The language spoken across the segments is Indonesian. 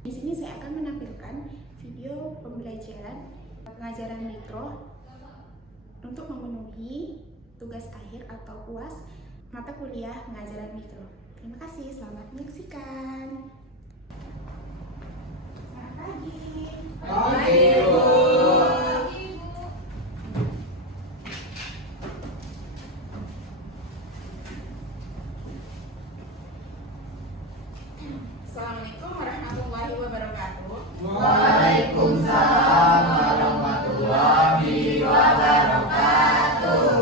Di sini saya akan menampilkan video pembelajaran pengajaran mikro untuk memenuhi tugas akhir atau UAS mata kuliah pengajaran mikro. Terima kasih, selamat menyaksikan. Selamat pagi. Pagi, Bu. Assalamualaikum warahmatullahi wabarakatuh. Waalaikumsalam warahmatullahi wabarakatuh.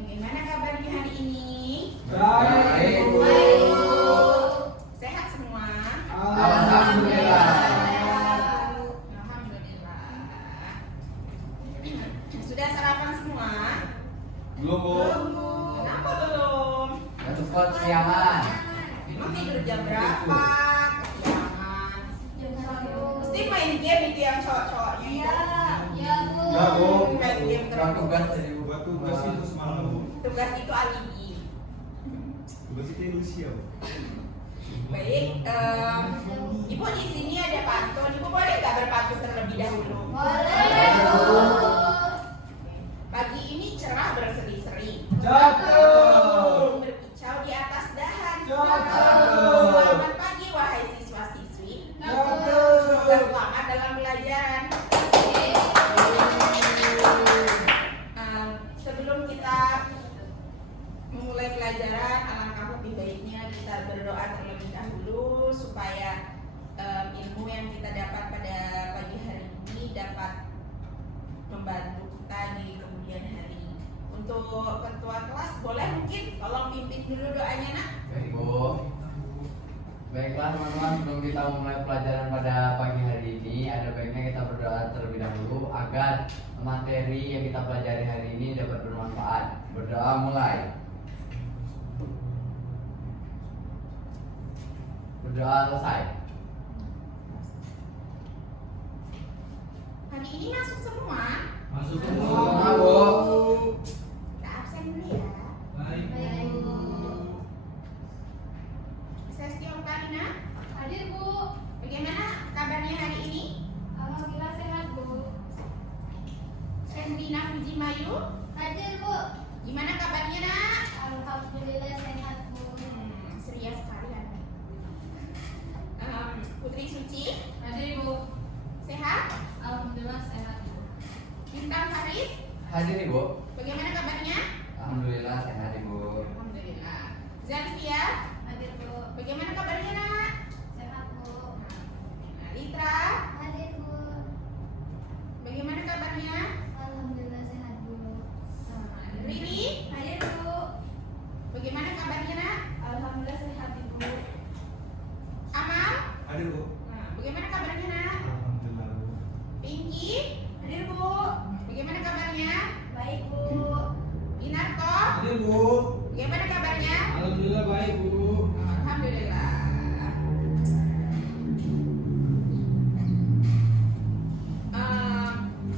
Bagaimana kabarnya hari ini? Baik, Bu. Sehat semua? Alhamdulillah. Alhamdulillah. Sudah sarapan semua? Belum, Bu. Kenapa belum? Cepat siangan. Emang tidur jam berapa? Kesiangan. Mesti main game itu yang cowok-cowoknya itu. Ya, Bu. Main game Buat terus. tugas tadi, Bu. Buat tugas itu semalam. Tugas itu alibi. Tugas itu Lucia. Baik, Ibu di sini ada pantun. Ibu boleh nggak berpantun terlebih dahulu? Pagi ini cerah berseri-seri. Cakep. Berkicau di atas dahan. Cakep. Selamat pagi wahai siswa-siswi. Cakep. Semoga selamat dalam belajar. Sebelum kita memulai pelajaran, alangkah lebih baiknya kita berdoa terlebih dahulu supaya ilmu yang kita dapat pada pagi hari ini dapat membantu kita di kemudian hari. Untuk ketua kelas boleh mungkin tolong pimpin dulu doanya, Nak. Baik, Bu. Baiklah teman-teman, sebelum kita memulai pelajaran pada pagi hari ini, ada baiknya kita berdoa terlebih dahulu agar materi yang kita pelajari hari ini dapat bermanfaat. Berdoa mulai. Berdoa selesai. Hari ini masuk semua. Masuk Semua, Bu. Kita absen dulu ya. Baik. Sesti Okarina, Hadir, Bu. bagaimana kabarnya hari ini? Alhamdulillah sehat, Bu. Sendina Fujimayu, Hadir, Bu. gimana kabarnya, Nak? Alhamdulillah sehat, Bu. Ceria sekali Anda. Putri Suci, Hadir, Bu. sehat? Alhamdulillah sehat, Bu. Bintang Haris, Hadir, Ibu. bagaimana kabarnya? Alhamdulillah sehat, Ibu. Alhamdulillah. Zanfia, Hadir, Bu. bagaimana kabarnya, Nak? Sehat, Bu. Litra, Hadir, Bu. bagaimana kabarnya? Alhamdulillah sehat, Bu. Riri, Hadir, Bu. bagaimana kabarnya, Nak? Alhamdulillah sehat, Ibu. Amal, Hadir, Bu. bagaimana kabarnya, Nak? Alhamdulillah, Bu. Pinky, Hadir, Bu. bagaimana kabarnya? Baik, Bu. Inarto, Hadir, Bu. bagaimana kabarnya? Alhamdulillah baik, Bu. Alhamdulillah.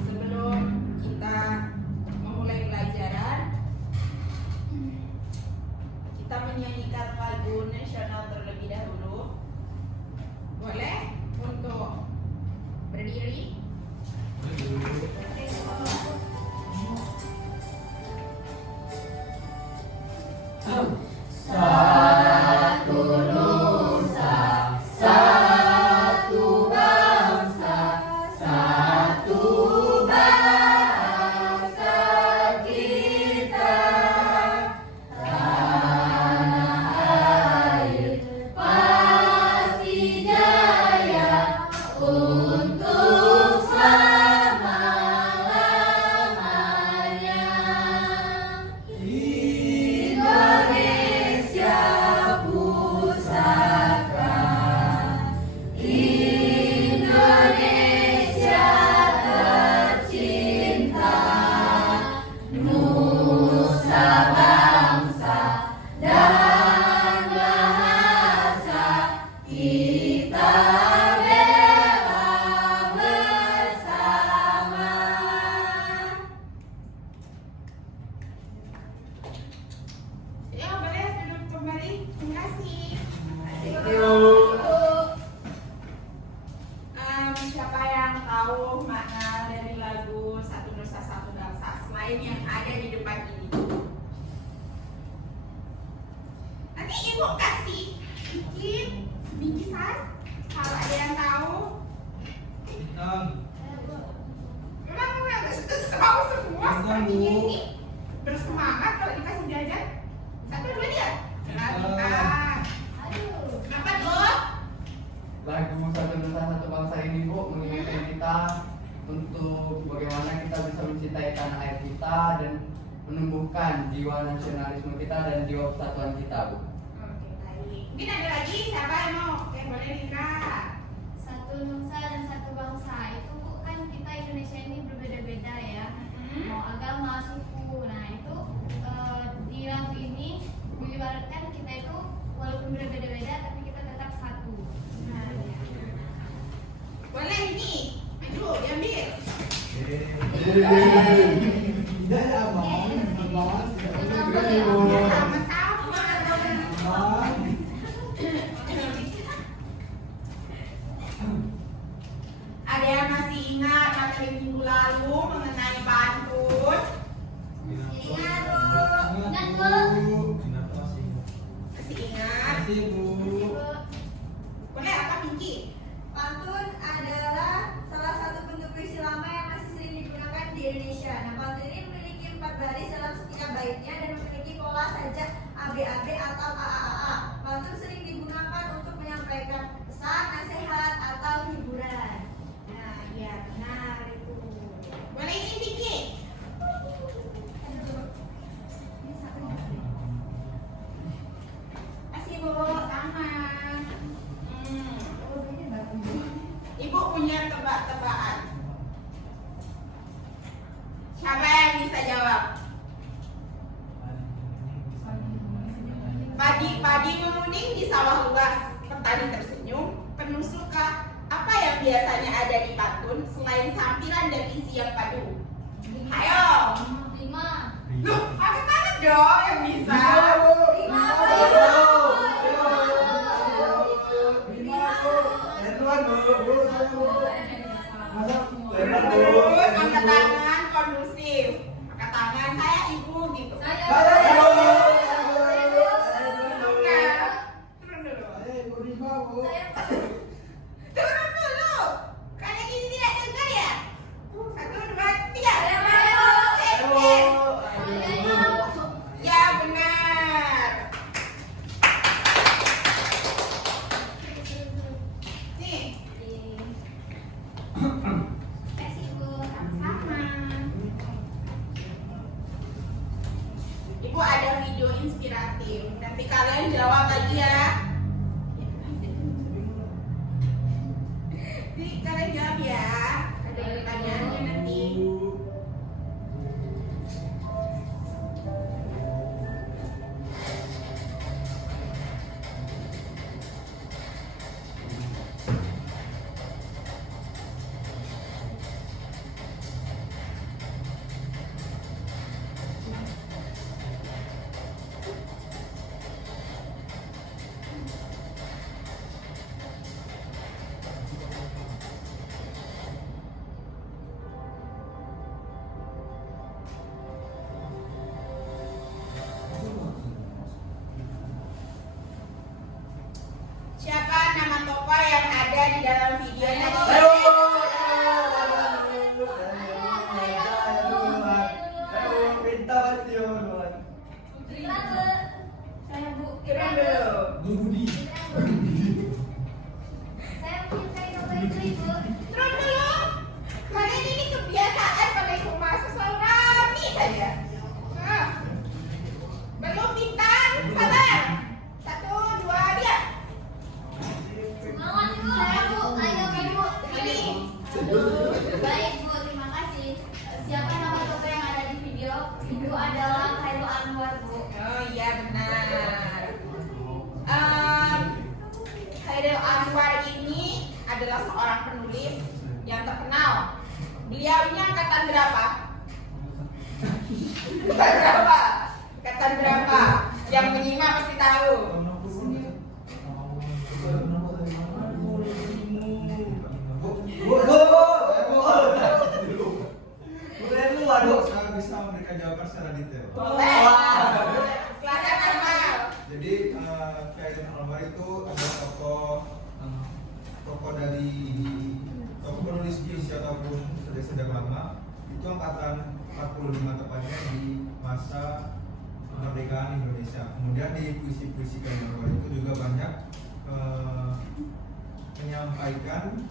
Sebelum kita memulai pelajaran, kita menyanyikan lagu nasional terlebih dahulu. Boleh untuk berdiri? Satu nusa, satu bangsa, satu bangsa kita. Tanah air pasti jaya untuk selama-lamanya. Indonesia pusaka, Indonesia tercinta, nusa bangsa dan bahasa kita bela bersama. Ya, boleh duduk. kembali. Terima kasih. menumbuhkan jiwa nasionalisme kita dan jiwa persatuan kita, Bu. Oke, baik. Mungkin ada lagi siapa yang mau? Oke, boleh nih Kak. Satu nusa dan satu bangsa. Itu Bu, kan kita Indonesia ini berbeda-beda ya. Mau agama, suku. Nah itu di lagu ini mengibaratkan kita itu walaupun berbeda-beda tapi kita tetap satu. Nah, ya. Boleh ini. Maju, diambil. Tidak ada abang, abang. Ya, sama-sama. Ada yang masih ingat materi minggu lalu mengenai pantun? Ingat Bu. Ingat Bu. Masih ingat? Masih Bu. Boleh apa Pinky? Pantun adalah salah satu bentuk puisi lama yang masih sering digunakan di Indonesia. Nah, pantun ini memiliki 4 baris dalam setiap baitnya dan memiliki pola sajak ABAB atau AAA. Pantun sering digunakan untuk menyampaikan pesan, nasihat, atau hiburan. Nah, iya benar itu. Boleh ini Pinky? Kasih Bu, sama. Ibu punya tebak-tebakan. Siapa yang bisa jawab? Pagi-pagi menguning di sawah luas, petani tersenyum, penuh suka. Apa yang biasanya ada di pantun selain sampilan dan isi yang padu? Ayo. 5. Loh, angkat tangan dong yang bisa. Terus angkat tangan kondusif. Angkat tangan saya ibu gitu. Saya. Turun dulu. Turun dulu. Kalian ini tidak dengar ya? 1, 2, 3. Ya benar. Nih. Kasih Bu. Sama. Ibu ada video inspiratif. Nanti kalian jawab lagi ya. Jadi kalian jawab ya. Ada pertanyaannya nanti. Siapa nama tokoh yang ada di dalam video tadi? Saya Bu. Turun dulu. Budi. Saya mencintai nomor itu Ibu. Turun dulu. Kalian ini kebiasaan pada ikut masuk selalu rame saja. Nah. Belum bintang, sabar. 1, 2, dia. Semangat Ibu. Saya Bu. Ayo Ibu. Ini. Baik Bu, terima kasih. Siapa nama tokoh yang ada di video? Ibu adalah Khairul Anwar Bu. Oh iya benar. Khairul Anwar ini adalah seorang penulis yang terkenal. Beliau ini angkatan berapa? Angkatan berapa? Angkatan berapa? Yang menyimak pasti tahu. Saya bisa memberikan jawaban secara detail. Boleh. Silakan Amal. Jadi Khairul Anwar itu adalah tokoh dari tokoh penulis puisi ataupun sejak lama. Itu angkatan 45 tepatnya di masa kemerdekaan Indonesia. Kemudian di puisi-puisi Khairul Anwar itu juga banyak menyampaikan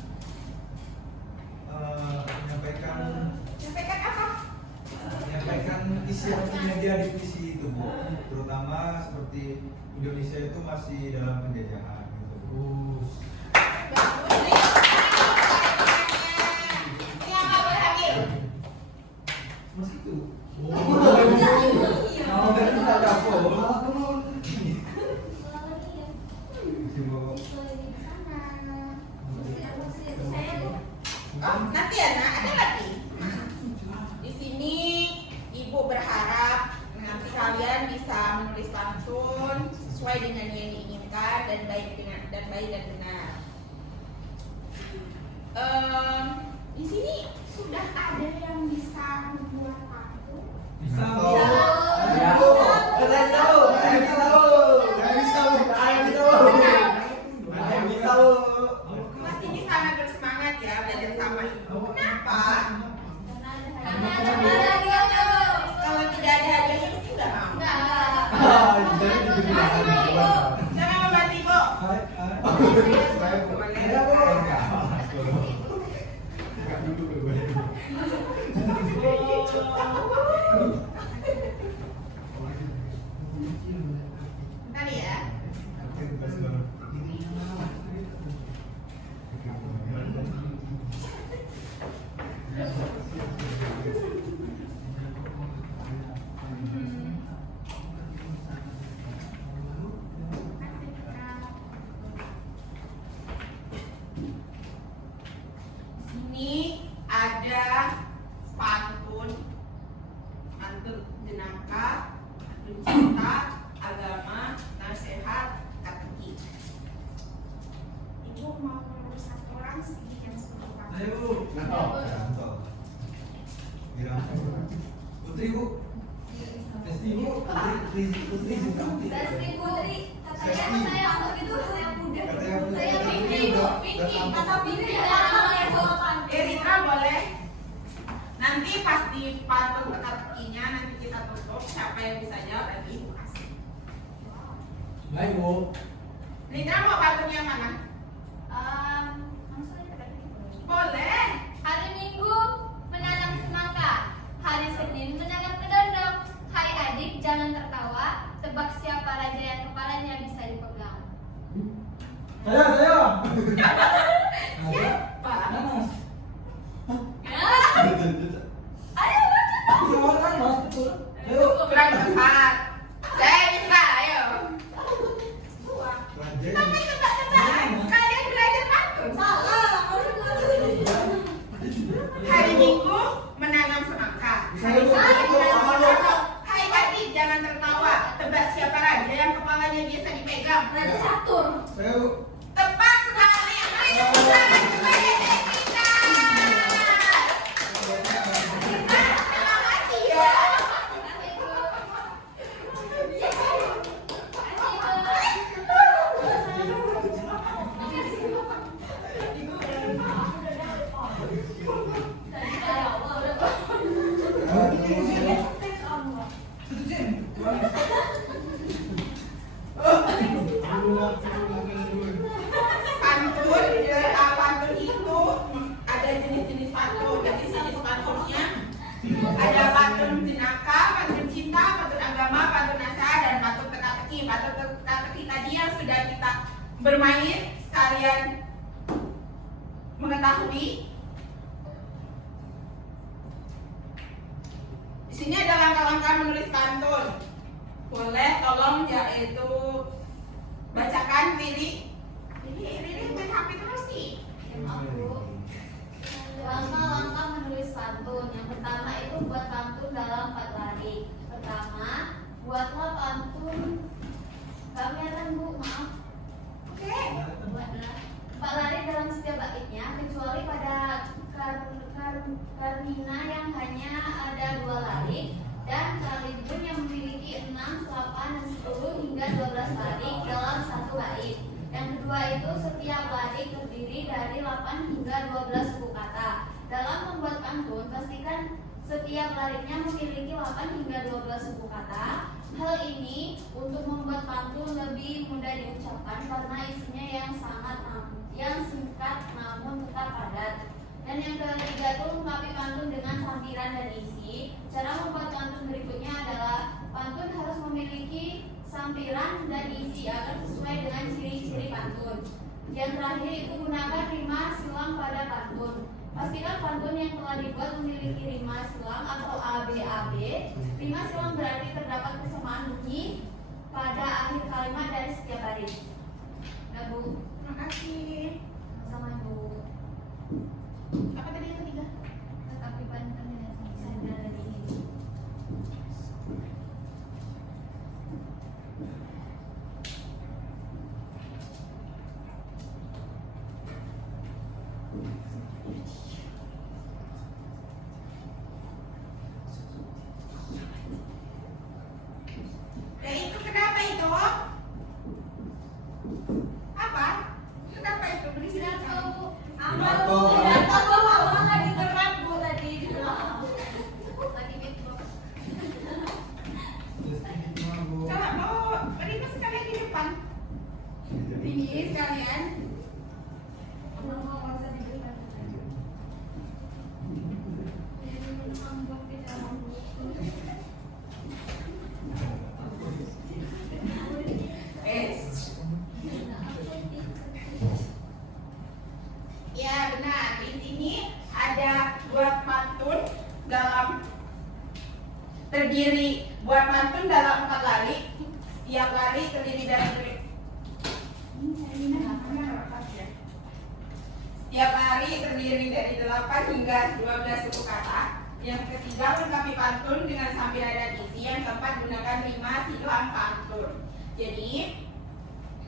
Sampaikan apa? menyampaikan isi hatinya dia di puisi itu, Bu. Terutama seperti Indonesia itu masih dalam penjajahan gitu, Bu. Bagus nih. Ini yang apa lagi? Mas itu. Iya. Mau dari kita dapur. Oh, nanti ya, nah, ada lagi. Di sini Ibu berharap nanti kalian bisa menulis pantun sesuai dengan yang diinginkan dan baik dan benar. Di sini sudah ada yang bisa membuat pantun. Bisa. Mas ini sangat bersemangat ya belajar sama Ibu. Kenapa? Kalau tidak ada hadiahnya pasti nggak mau. Jangan membantu Ibu. Bentar ya. Ini ada pantun jenaka, pantun cinta, agama, nasihat, kateki. Ibu mau menulis satu orang sedikit yang sudah pantun. Putri, Bu. Pasti, Bu. Putri juga. Putri, katanya saya anggap itu hal yang mudah. Katanya Putri. Saya Pinky, Bu. Pinky. Atau Pinky yang soal pantun. Ritra boleh. Nanti pas di pantun teka-tekinya nanti kita tutup. Siapa yang bisa jawab nanti Ibu kasih. Baik, Bu. Ritra mau pantunnya mana? Langsung aja tadi. Boleh. Hari Minggu menanam semangka, hari Senin menanam kedondong. Hai adik, jangan tertawa. Tebak siapa raja yang kepalanya bisa dipegang. Saya. Siapa? Kurang tepat. Saya bisa, ayo. Tapi tebak-tebakan. Kalian belajar pantun. Salah, kamu Hari Minggu menanam semangka. Hari Senin menanam kedondong. Hai adik, jangan tertawa. Tebak siapa raja yang kepalanya biasa dipegang. Raja Catur. Saya, Bu. Tepat sekali. Ayo semangat kepada kita. Terima kasih ya. Pantun itu ada jenis-jenis pantun. Jadi jenis pantunnya ada pantun jenaka, pantun cinta, pantun agama, pantun nasihat, dan pantun teka-teki. Pantun teka-teki tadi yang sudah kita bermain, sekalian mengetahui. Di sini ada langkah-langkah menulis pantun. Boleh tolong yaitu bacakan Riri. Riri main HP terus sih. Langkah-langkah menulis pantun. Yang pertama itu buat pantun dalam 4 lari. Pertama, buatlah pantun. Kamera Bu, maaf. Oke. Buatlah 4 lari dalam setiap baitnya, kecuali pada Karmina yang hanya ada 2 lari, dan Kalibun yang memiliki 6, 8, dan 10 hingga 12 lari dalam satu bait. Yang kedua itu setiap lari terdiri dari 8 hingga 12 suku kata. Dalam membuat pantun, pastikan setiap larinya memiliki 8 hingga 12 suku kata. Hal ini untuk membuat pantun lebih mudah diucapkan karena isinya yang singkat namun tetap padat. Dan yang ketiga itu lengkapi pantun dengan sampiran dan isi. Cara membuat pantun berikutnya adalah pantun harus memiliki sampiran dan isi agar sesuai dengan ciri-ciri pantun. Yang terakhir itu gunakan rima silang pada pantun. Pastikan pantun yang telah dibuat memiliki rima silang atau ABAB. Rima silang berarti terdapat kesamaan bunyi pada akhir kalimat dari setiap baris. Nah, Bu. Terima kasih. Sama Bu. Apa tadi yang ketiga? Tetapi pantun tidak sadar dari ini. Ya itu kenapa itu? Apa? Kenapa itu? Berisi Pidato, Bu. Amal Bu, pidato Bu, awal nggak diterang Bu tadi. Lagi beatbox. Coba mau beri sekalian di depan. Ini sekalian. Nggak usah diberikan. Ya benar. Di sini ada buat pantun dalam terdiri buat pantun dalam 4 lari. Setiap lari terdiri dari Setiap lari terdiri dari 8 hingga 12 suku kata. Yang ketiga melengkapi pantun dengan sambilan dan isi. Yang keempat gunakan rima silang pantun. Jadi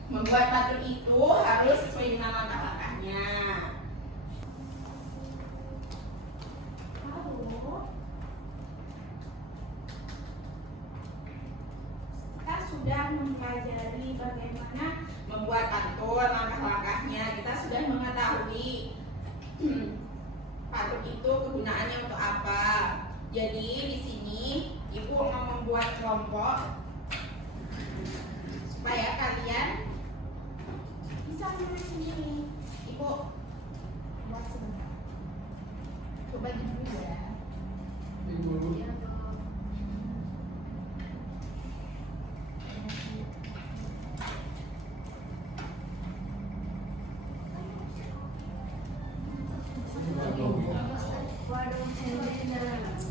membuat pantun itu harus sesuai dengan langkah-langkahnya. Kita sudah mempelajari bagaimana membuat pantun, langkah-langkahnya. Kita sudah mengetahui pantun itu kegunaannya untuk apa. Jadi di sini Ibu mau membuat kelompok supaya kalian bisa menulis sendiri. Ibu buat sebentar. Coba dulu ya. Ya, Bu.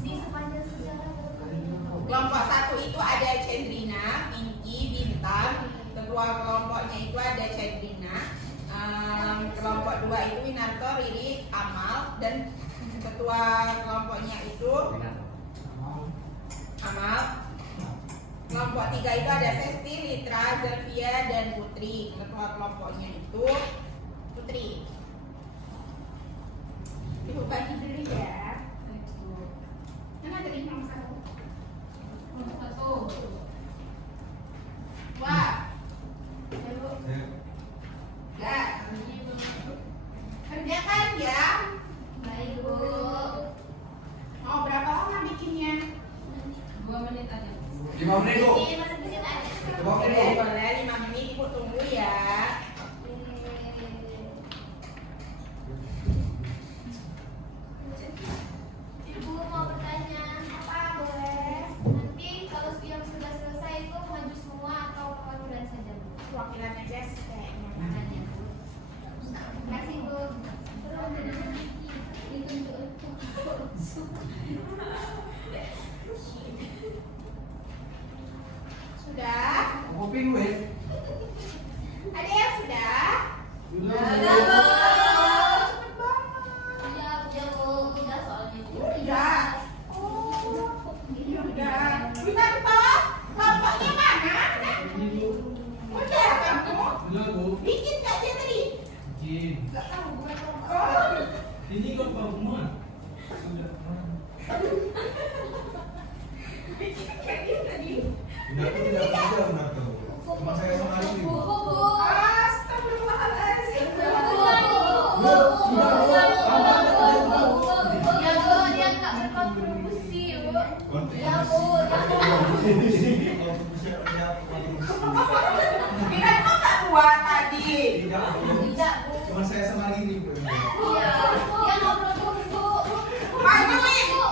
Di sepanjang sejarah Kelompok 1 itu ada Cendrina, Pinky, Bintang. Ketua kelompoknya itu ada Cendrina. Kelompok 2 itu Winarto, Riri, Amal. Dan ketua kelompoknya itu Amal. Kelompok 3 itu ada Sesti, Litra, Zelvia, dan Putri. Ketua kelompoknya itu Putri. Ibu bagi dulu ya. Mana ada nomor 1? nomor 1. Wah. Ibu. Ya. Kerjakan ya. Baik, Bu. Mau berapa lama bikinnya? 2 menit aja. 5 menit, Bu. Ini masih kecil aja. 5 menit, Boleh, Bu. boleh 5 menit Ibu tunggu ya. Ibu mau bertanya. Apa boleh? Nanti kalau yang sudah selesai itu maju semua atau perwakilan saja, Bu? Wakilan aja sih kayaknya. Makanya, Bu. Terima kasih, Bu. Sudah? Kuping gue. Ada yang sudah? Sudah. Cepet banget. Iya, iya, Bu. Udah soalnya, Bu. Udah. Oh, iya udah. Bentar, bentar. Kelompoknya mana? Udah kamu? Enggak, Bu. Bikin gak dia tadi? Jin. Gak tahu gue kelompok. Oh. Ini kok Pak Umar? Sudah. Bikin gak dia tadi? Winarto tidak kerja, Winarto. Cuma saya sama istri. Bu, Bu. Astagfirullahaladzim. Ya, Bu, dia nggak berkontribusi, Bu. Ya, Bu. Kita kok gak buat tadi? Tidak, Bu. Tidak, Bu. Cuma saya sama Riri, Bu. Iya, dia ngobrol terus, Bu. Majuin. Bu.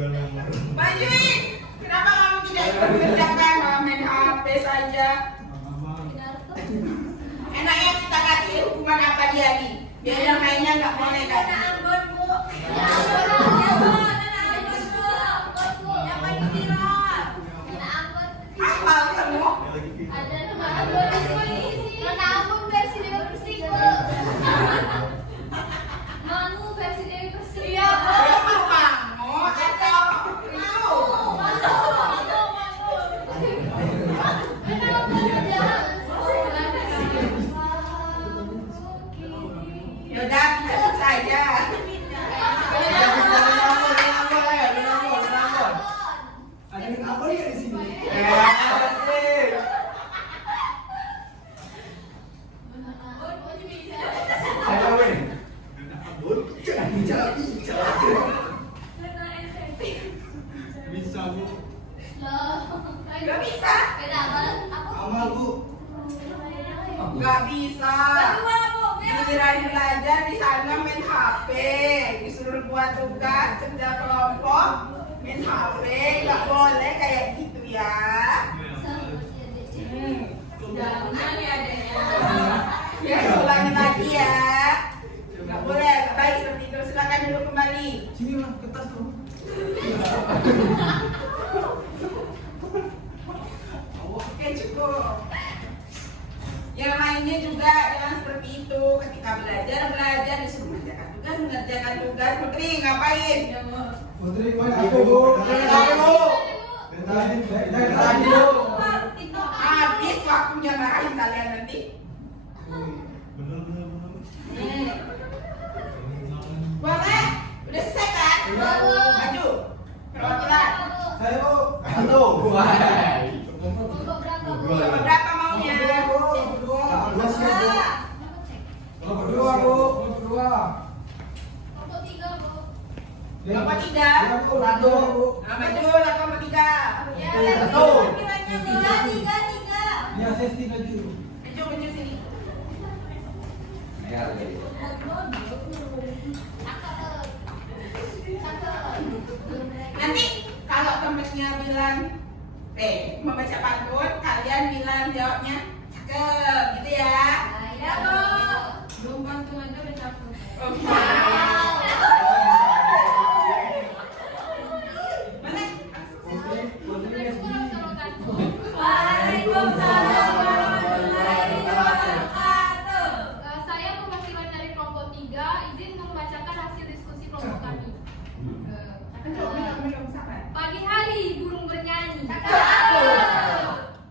jual nomor. Majuin. Kenapa kamu tidak ikut mengerjakan malah main HP saja? Mama. Enaknya kita kasih hukuman apa dia nih? Biar yang lainnya nggak boleh kan? Anak Ambon, Bu. Ya, Anak Ambon, anak Ambon, Bu. Yang paling viral. Hafal kamu? Dia lagi video. Ada nama Ambon di sini. Nama Ambon versi Dewa Persik, Bu. Manu versi Dewi Persik. Iya, Bu. Kamu mau atau itu? Yaudah, kita saja. Ada yang apa ya di sini? Bisa Bu. Gak bisa. Amal Bu. Gak bisa. Kedua, Bu. Giliran belajar di sana main HP, disuruh buat tugas kerja kelompok, main HP, nggak boleh kayak gitu ya. Jangan ya adanya. Ya ulangin lagi ya. Nggak boleh, nggak baik seperti itu. Silakan dulu kembali. Sini lah kertas tuh. Oke cukup. Yang lainnya juga jangan seperti itu. Ketika belajar disuruh mengerjakan tugas. Putri ngapain? Putri main apa Bu? Tadi Bu. Habis waktunya marahin kalian nanti. Bener. Boleh? Udah selesai kan? Maju. Perwakilan. Saya Bu. Satu. Berapa maunya? Berdua Bu. Berdua. Kelompok tiga. Satu Bu. Nah, maju lah kelompok tiga. Satu. Tiga. Ya saya tiga dulu. Maju sini. Nanti kalau temennya bilang membaca pantun, kalian bilang jawabnya cakep gitu ya. Ya, Bu. Belum pantun aja udah cakep. Oh, mana? Waalaikumsalam warahmatullahi wabarakatuh. Saya perwakilan dari kelompok 3 izin membacakan hasil diskusi kelompok kami. Pagi hari burung bernyanyi.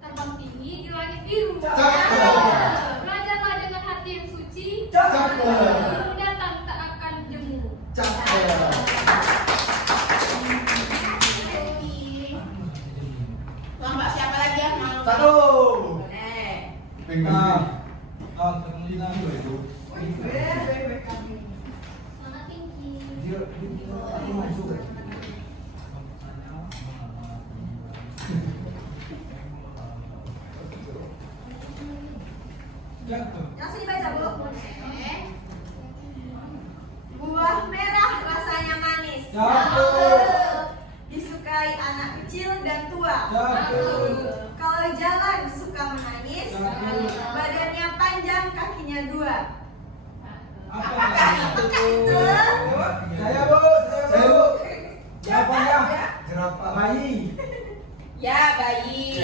Terbang tinggi di langit biru. Belajarlah dengan hati yang suci. Burung datang tak akan jemu. Kelompok siapa lagi yang mau? Satu. Boleh. Terkendali itu. Semangat tinggi. Dia aku masuk. Langsung dibaca, Bu. Buah merah rasanya manis. Disukai anak kecil dan tua. Kalau jalan suka menangis. Badannya panjang, kakinya 2. Apakah itu? Saya Bu. Jawabannya jerapah bayi. Ya, baik.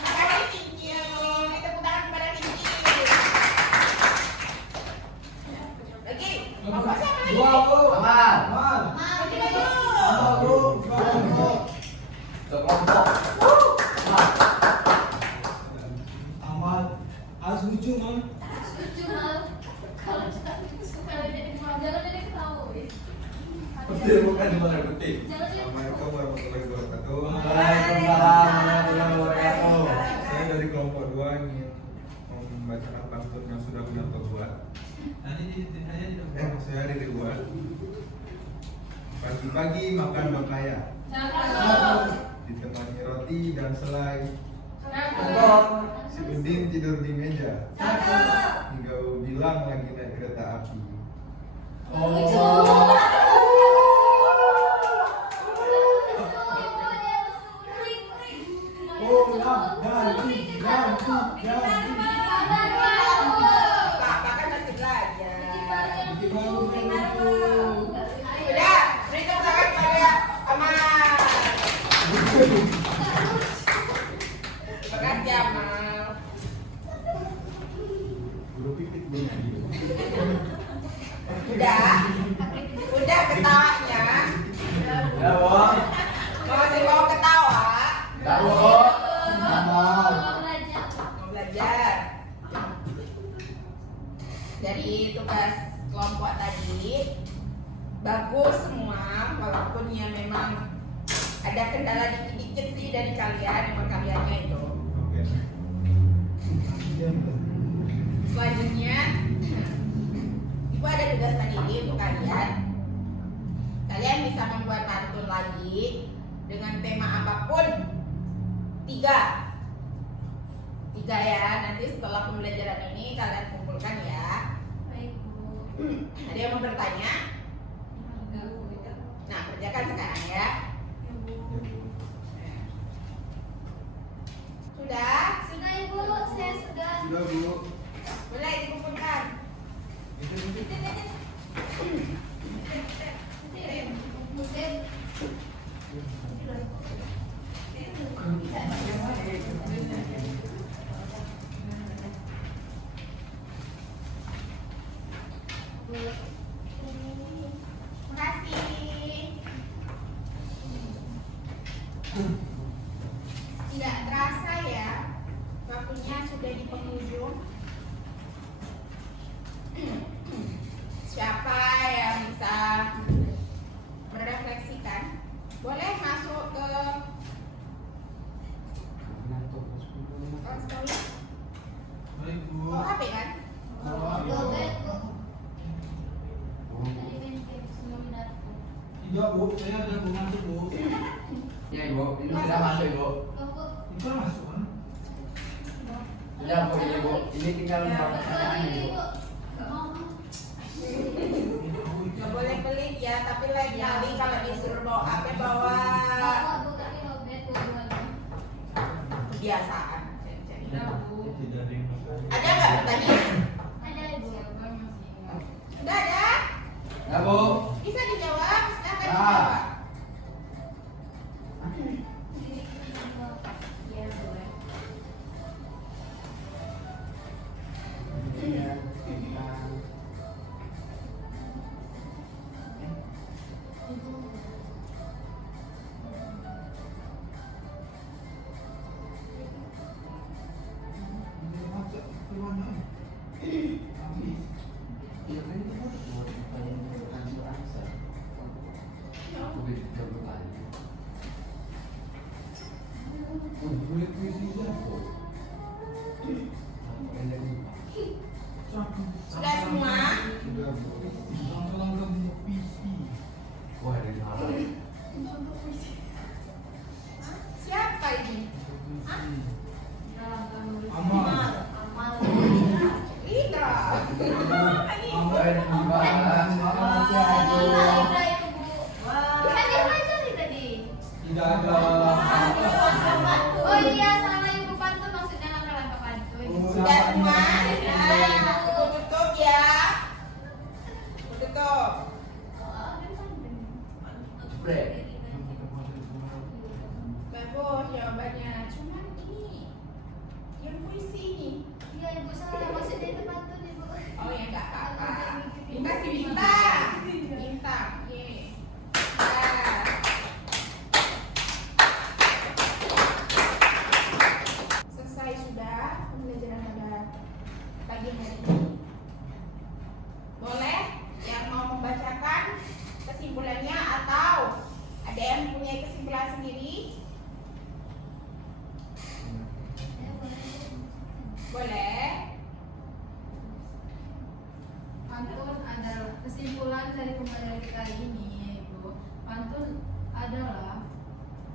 Makasih, Cincin. Tepuk tangan kepada Cincin. Lagi, kelompok siapa lagi? Dua Bu. Amal. Amal. Maju, maju. Amal Bu. Kelompok. Kelompok. Amal. Harus lucu Mam. Lucu mal. Kalau jangan jadi ketawa. Putih bukan di mana putih. Jangan jadi Assalamualaikum warahmatullahi wabarakatuh. Waalaikumsalam warahmatullahi wabarakatuh. Saya dari kelompok 2 ingin membacakan pantun yang sudah Wianto buat. Saya dari luar. Pagi-pagi makan bakaya, ditemani roti dan selai. Si Udin tidur di meja. Hingga bilang lagi naik kereta api. Oh. Udah, beri tepuk tangan pada Amal. Terima kasih Amal. Udah ketawanya. Ya, Bu. Masih mau ketawa? Ya, Bu. Amal. Mau belajar. Dari tugas kelompok tadi bagus semua, walaupun ya memang ada kendala dikit-dikit sih dari kalian, emang kaliannya itu. Oke. Selanjutnya, Ibu ada tugas mandiri untuk kalian. Kalian bisa membuat pantun lagi dengan tema apapun. Tiga ya. Nanti setelah pembelajaran ini kalian kumpulkan ya. Baik, Bu. Ada yang mau bertanya? Nah, kerjakan sekarang ya. Sudah? Sudah, Ibu, saya sudah. Sudah, Bu. Boleh dikumpulkan. Terima kasih. Tidak terasa ya, waktunya sudah di penghujung. Siapa yang bisa merefleksikan? Boleh masuk ke kelas sekolah. Baik, Bu. Oh, HP kan? Iya, Bu. Saya ada Bu masuk, Bu. Ya, Ibu. Ini sudah masuk, Ibu. Itu masuk kan? Sudah, Bu. Ini, Bu. Ini tinggal beberapa pertanyaan, Ibu. Gak boleh pelit ya, tapi lain kali kalau disuruh bawa HP bawa kebiasaan. Ada nggak pertanyaan? Sudah ada? Ya, Bu. Bisa dijawab? Silakan Ya. dijawab. Sudah semua? Sudah, Bu. Langkah-langkah bentuk visi. Wah, ada yang salah. Siapa ini? Amal. Rita. Apa yang dibahas? Tidak ada. Oh iya, salah Ibu pantun maksudnya langkah-langkah pantun. Sudah semua? Nah, aku tutup ya. Aku tutup. Spread. Bagus jawabannya. Cuman ini yang puisi ini. Iya, Ibu salah maksudnya itu pantun, Ibu. Oh ya nggak apa-apa. Dikasih bintang. Bintang. Ye. Nah. Selesai sudah pembelajaran pada pagi hari ini. Boleh yang mau membacakan kesimpulannya atau ada yang punya kesimpulan sendiri? Boleh. Pantun adalah kesimpulan dari pembelajaran kita ini, Ibu. Pantun adalah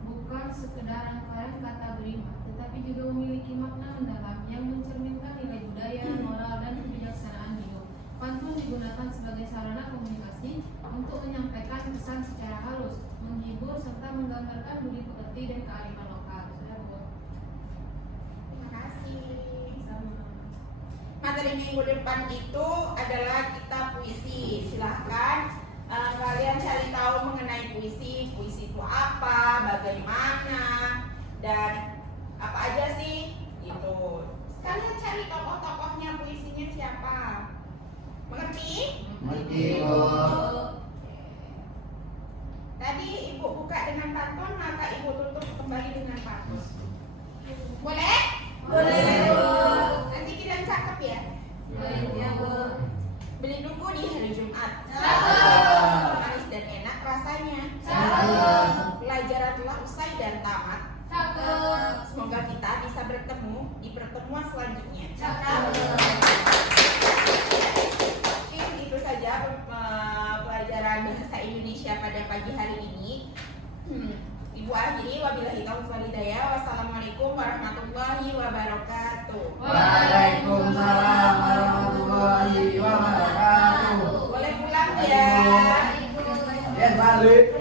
bukan sekedar rangkaian kata berima, tetapi juga memiliki makna mendalam yang mencerminkan nilai budaya, moral, dan kebijaksanaan hidup. Pantun digunakan sebagai sarana komunikasi untuk menyampaikan pesan secara halus, menghibur, serta menggambarkan budi pekerti dan kearifan lokal. Sudah, Bu. Terima kasih. Sama. Materi minggu depan itu adalah kitab puisi. mengenai puisi, puisi itu apa, bagaimana, dan apa aja sih gitu. Sekalian cari tokoh-tokohnya, puisinya siapa. Mengerti? Mengerti, Bu. Tadi Ibu buka dengan pantun, maka Ibu tutup kembali dengan pantun. Boleh? Boleh, Bu. Nanti kita cakep ya. Iya, Bu. Beli buku di hari Jumat. Cakep. Manis dan enak rasanya. Cakep. Pelajaran telah usai dan tamat. Cakep. Semoga kita bisa bertemu di pertemuan selanjutnya. Cakep. Mungkin itu saja pelajaran bahasa Indonesia pada pagi hari ini. Ibu akhiri, wabillahi taufiq wal hidayah. Wassalamualaikum warahmatullahi wabarakatuh. Waalaikumsalam warahmatullahi wabarakatuh. Boleh pulang ya. Ya, balik.